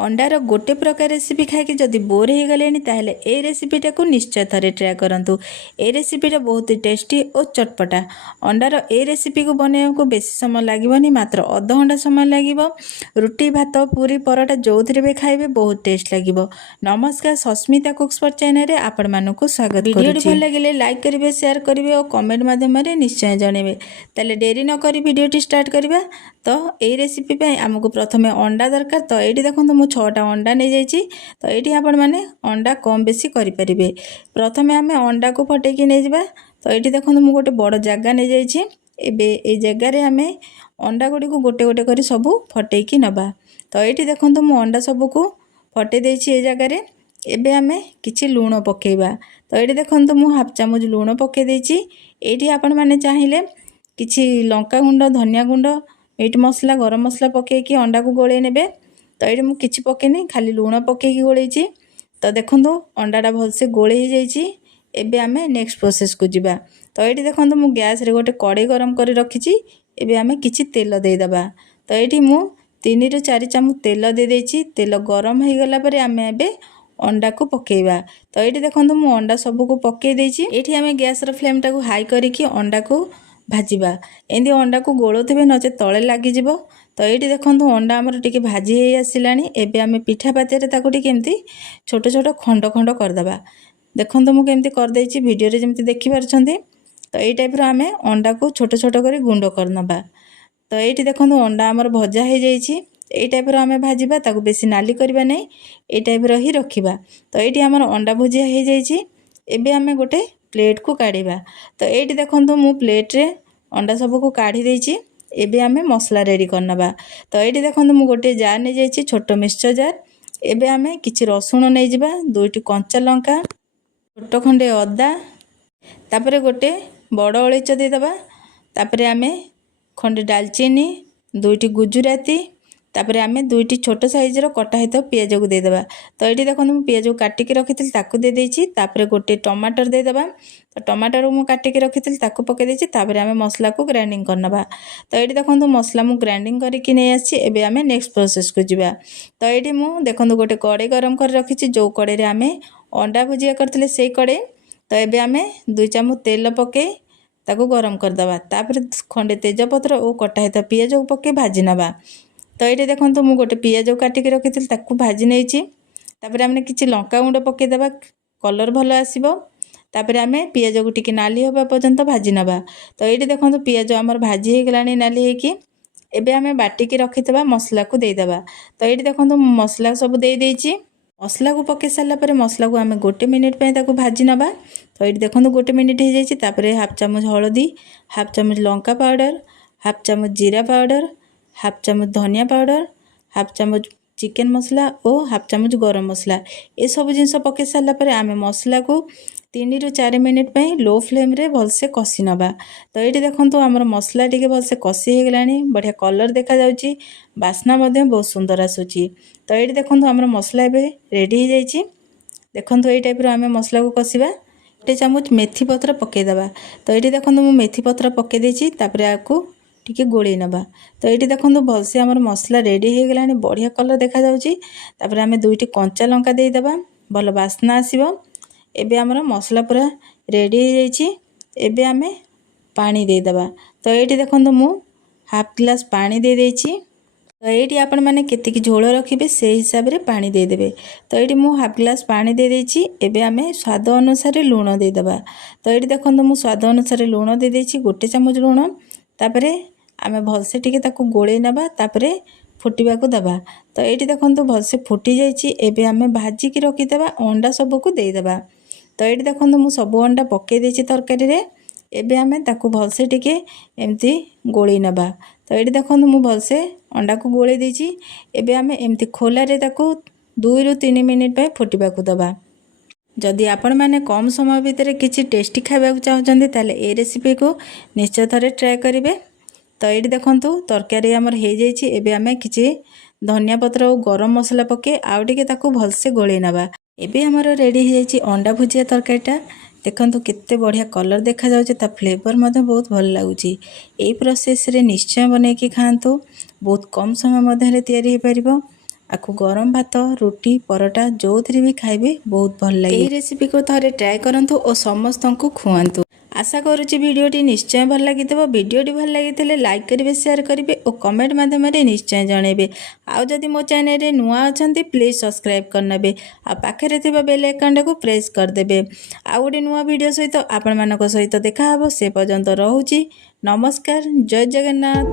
Under गोटे प्रकार recipe खाई जदि बोर हो गले ताहले ए रेसिपीटा को निश्चय थरे ट्राए करंतु। ए रेसिपीटा बहुत ही टेस्टी और चटपटा। अंडार ए रेसिपी को बनैया को बेसी समय लागबनी, मात्र अध घंटा समय लागिबो। रुटी भात पूरी परोटा जो भी खाइबे बहुत टेस्ट लागिबो। नमस्कार, सस्मिता कुक्स चैनल रे आपण मानकु स्वागत करूछि। वीडियो भल लागिले लाइक करिवे, शेयर करिवे और कमेंट माध्यम रे निश्चय जणेबे। ताले देरी न करी वीडियोटी स्टार्ट करिबा। तो ए रेसिपी पे हमको प्रथमे अंडा दरकार। तो ये देखो मुझे 6टा अंडा नहीं जाइए। तो ये आपण मैंने अंडा कम बेसी करें। प्रथमे आम अंडा को फटेकी नहीं जावा। तो ये देखो मुझे गोटे बड़ जगह नहीं जाइए। ए जगार आम अंडा गुड़ी को गोटे गोटे कर सब फटेकी नवा। तो ये देखो मु अंडा सबको फटे देछि ए जगार। एबे आम किछि लूण पकेइबा। तो ये देखो मुझे हाफ चामच लूण पके देछि। एठी आपण माने चाहिए किछि लंका गुंड, धनिया गुंड, मीट मसला, गरम मसला पकईकि अंडा को गोले नेबे। तो ये मुझे किसी पकेनी, खाली लूण पकईकि गोलेछि। तो देखो अंडाटा भलसे गोले हो जाइए। एबे आमे नेक्स्ट प्रोसेस को जिबा। तो ये देखो मुझे गैस रे गोटे कड़े गरम कर रखी। एबे आमे किछि तेल देदेबा। तो ये मुझे 3 ରୁ 4 चामच तेल दे देछि। तेल गरम हो गला पर आमे एबे अंडा को पकेइबा। तो ये देखो मुझे अंडा सबको पकई देछि। एठी आमे गैस रो फ्लेम टाको हाई करिकि अंडा को भाजिबा। एंदी अंडा को गोलोथिबे नचे तले लागी जिवो। तो ये देखो अंडा आमर टिके भाजी हो आसिलानी। एबे आमे पिठा पातिरे ताको टिके एमती छोट छोट खंड खंड करदबा। देखो मु केमती कर देछि, वीडियो रे जेमती देखि पारछंती। तो ये टाइप रो आमे अंडा को छोट छोट करी गुंड करनबा। तो ये देखो अंडा आमर भजा हो जाइए। ये टाइप रो आमे भाजिबा, ताको बेसी नाली करबा नै, ए टाइप रो ही रखिबा। तो ये आमर अंडा भुजिया हो जाइए। एबे आमे गोटे प्लेट को काढ़ीबा। तो ये देखो मु प्लेट रे अंडा सबको काढ़ी देछि। एबे आमे मसला रेडी करनबा। तो ये देखो मु गोटे जार नहीं जाइए, छोट मिक्सचर जार। एबे आमे किछि रसुण नहीं जिबा, 2टी कंचा लंका, छोट खंडे अदा, तापरे गोटे बड़ अळीच दे दबा। तापरे आमे खंडे दालचीनी, 2टी गुजराती, तापरे आमे 2टी छोट साइज रो कटा हेतो पियाज को दे दबा। तो ये देखो मु पियाज को काटिक रखिथिल ताको दे देछि। तापरे गोटे टमाटर दे दबा। तो टमाटर को मु काटिक रखिथिल ताको पके देछि। तापरे आमे मसला को ग्राइंडिंग करनबा। तो ये देखो मसला मु ग्राइंडिंग करके नहीं आछि। एबे आमे नेक्स्ट प्रोसेस को जिबा। तो ये मु देखो गोटे कड़े गरम कर रखिछि, जो कड़े रे आमे अंडा भुजिया करथिले सेई कड़े। तो एबे आमे 2 चामच तेल पके ताको गरम कर दबा। तापरे खंडे तेजपत्र और कटा हेता पियाज को पके भाजी नबा। तो ये देखो मु गोटे पियाज काटिक रखिथिल ताको भाजी नेछि। तापरे आमे किछि लंका गुंड पके दबा, कलर भलो आसीबो। तापरे आमे पियाज को टिके नाली होबा पर्यंत भाजी नबा। तो ये देखो पियाज आमर भाजी हो गलानी नाली हेकी। एबे आमे बाटिकी रखितबा मसला को दे दबा। तो ये देखो मसला सब दे देछि। मसला को पके सारा पर मसला को आमे गोटे मिनिट पे ताको भाजी नबा। तो ये देखो गोटे मिनिट हो जाइए। तापरे हाफ चामच हळदी, हाफ चामच लंका पाउडर, हाफ चामच जीरा पाउडर, हाफ चामच धनिया पाउडर, हाफ चामच चिकेन मसला और हाफ चामच गरम मसला, ये सब जिनस पके सारा पर आमे मसला को 3 ରୁ 4 मिनिट पे लो फ्लेम रे भलसे कसी नबा। तो ये देखो आमर मसला टिके भलसे कसी हो गलानी, बढ़िया कलर देखा जाउची, बास्ना मध्य बहुत सुंदर आसुची। तो ये देखो आमर मसला एबे रेडी हो जाइए। देखो ये टाइप रो आमे मसला को कसिबा। 1 चामच मेथी पत्र पके दबा। तो ये देखो मु मेथी पत्र पके देछि। तापरे आकु टिके गोले नबा। तो ये देखो भलसे आमर मसला रेडी हो गलानी, बढ़िया कलर देखा जाउची। तापरे आमे 2टी कंचा लंका दे दबा, भल बास्ना आसीबो। एबे आमर मसला पूरा रेडी हो जाइए। एबे आमे पानी दे दबा। तो ये देखो मु हाफ ग्लास पानी दे देछि। तो ये आपण माने केतिकी झोल रखिबे से हिसाब रे पानी दे देबे। तो ये मु हाफ ग्लास पानी दे देछि। एबे आमे स्वाद अनुसार लूण दे दबा। तो ये देखो मु स्वाद अनुसार लूण दे देछि, 1 चामच लूण। तापरे आमे भलसे टिके ताको गोले नबा। तापरे फुटिबा को दबा। तो ये देखो भलसे फुटी जाइछि। एबे आमे भाजी की रखि दबा, अंडा सबको दे दबा। तो ये देखो मु सब अंडा पके देछि तरकारी रे। एबे आमे ताको भलसे टिके एमती गोली नबा। तो ये देखो मु भलसे अंडा को गोले देछि। एबे आमे एमती खोला रे ताको 2 ରୁ 3 मिनिट पे फुटिबा को दबा। जदि आपण माने कम समय भितर किछि टेस्टी खाइबा चाहउछन्ती ताले ए रेसिपी को निश्चय थरे ट्राए करिवे। तो ये देखो तरकारी आमर हो जाइए। एबे आमे किछि धनिया पत्र और गरम मसला पके आउ टिके ताको भलसे गोले नबा। एबे हमर रेडी हो जाइए अंडा भुजिया तरकारीटा। देखो केते बढ़िया कलर देखा जाउचे, ता फ्लेवर मध्य बहुत भल लागुची। एई प्रोसेस रे निश्चय बने कि खांतु, बहुत कम समय मध्य रे तैयारी हो परिबो। ଆକୁ ଗରମ ଭାତ ରୁଟି ପରଟା ଯେଉଁଥିରେ ବି ଖାଇବେ ବହୁତ ଭଲ ଲାଗେ। ଏହି ରେସିପିକୁ ଥରେ ଟ୍ରାଏ କରନ୍ତୁ ଓ ସମସ୍ତଙ୍କୁ ଖୁଆନ୍ତୁ। ଆଶା କରୁଛି ଭିଡ଼ିଓଟି ନିଶ୍ଚୟ ଭଲ ଲାଗିଥିବ। ଭିଡ଼ିଓଟି ଭଲ ଲାଗିଥିଲେ ଲାଇକ୍ କରିବେ, ସେୟାର କରିବେ ଓ କମେଣ୍ଟ ମାଧ୍ୟମରେ ନିଶ୍ଚୟ ଜଣାଇବେ। ଆଉ ଯଦି ମୋ ଚ୍ୟାନେଲରେ ନୂଆ ଅଛନ୍ତି ପ୍ଲିଜ୍ ସବସ୍କ୍ରାଇବ୍ କରିନେବେ। ଆଉ ପାଖରେ ଥିବା ବେଲ୍ ଆଇକନ୍ଟାକୁ ପ୍ରେସ୍ କରିଦେବେ। ଆଉ ଗୋଟେ ନୂଆ ଭିଡ଼ିଓ ସହିତ ଆପଣମାନଙ୍କ ସହିତ ଦେଖାହେବ। ସେ ପର୍ଯ୍ୟନ୍ତ ରହୁଛି। ନମସ୍କାର। ଜୟ ଜଗନ୍ନାଥ।